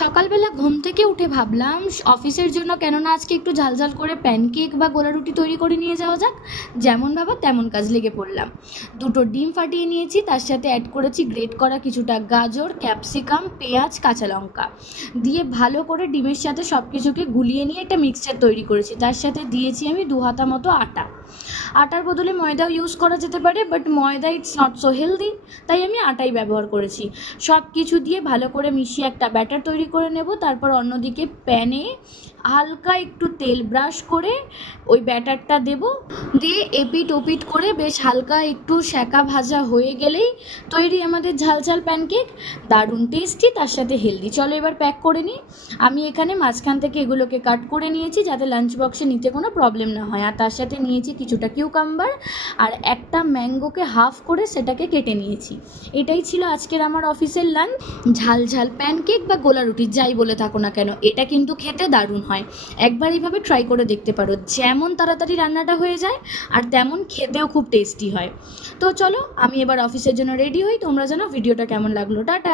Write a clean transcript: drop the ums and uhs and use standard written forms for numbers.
সকালবেলা ঘুম থেকে উঠে ভাবলাম অফিসের জন্য কেননা আজকে একটু ঝালঝাল করে প্যানকেক বা গোলা রুটি তৈরি করে নিয়ে যাওয়া যাক। যেমন ভাবা তেমন কাজ, লেগে পড়লাম। দুটো ডিম ফাটিয়ে নিয়েছি, তার সাথে অ্যাড করেছি গ্রেট করা কিছুটা গাজর, ক্যাপসিকাম, পেঁয়াজ, কাঁচা লঙ্কা দিয়ে ভালো করে ডিমের সাথে সব কিছুকে গুলিয়ে নিয়ে একটা মিক্সচার তৈরি করেছি। তার সাথে দিয়েছি আমি 2 হাতা মতো আটা। আটার বদলে ময়দাও ইউজ করা যেতে পারে, বাট ময়দা ইটস নট সো হেলদি, তাই আমি আটাই ব্যবহার করেছি। সব কিছু দিয়ে ভালো করে মিশিয়ে একটা ব্যাটার তৈরি করে নেব। তারপর অন্যদিকে প্যানে হালকা একটু তেল ব্রাশ করে ওই ব্যাটারটা দেব, দিয়ে এপিট ওপিট করে বেশ হালকা একটু সেঁকা ভাজা হয়ে গেলেই তৈরি আমাদের ঝালঝাল প্যানকেক। দারুণ টেস্টি, তার সাথে হেলদি। চলো এবার প্যাক করে নিই। আমি এখানে মাঝখান থেকে এগুলোকে কাট করে নিয়েছি যাতে লাঞ্চ বক্সে নিতে কোনো প্রবলেম না হয়। আর তার সাথে নিয়েছি কিছুটা কিউকাম্বার আর একটা ম্যাঙ্গোকে হাফ করে সেটাকে কেটে নিয়েছি। এটাই ছিল আজকের আমার অফিসের লাঞ্চ। ঝালঝাল প্যানকেক বা গোলা রুটি যাই বলে থাকো না কেন, এটা কিন্তু খেতে দারুণ হয়। একবার এইভাবে ট্রাই করে দেখতে পারো। যেমন তাড়াতাড়ি রান্নাটা হয়ে যায় আর তেমন খেতেও খুব টেস্টি হয়। তো চলো আমি এবার অফিসের জন্য রেডি হই। তোমরা জানো ভিডিওটা কেমন লাগলো। টাটা।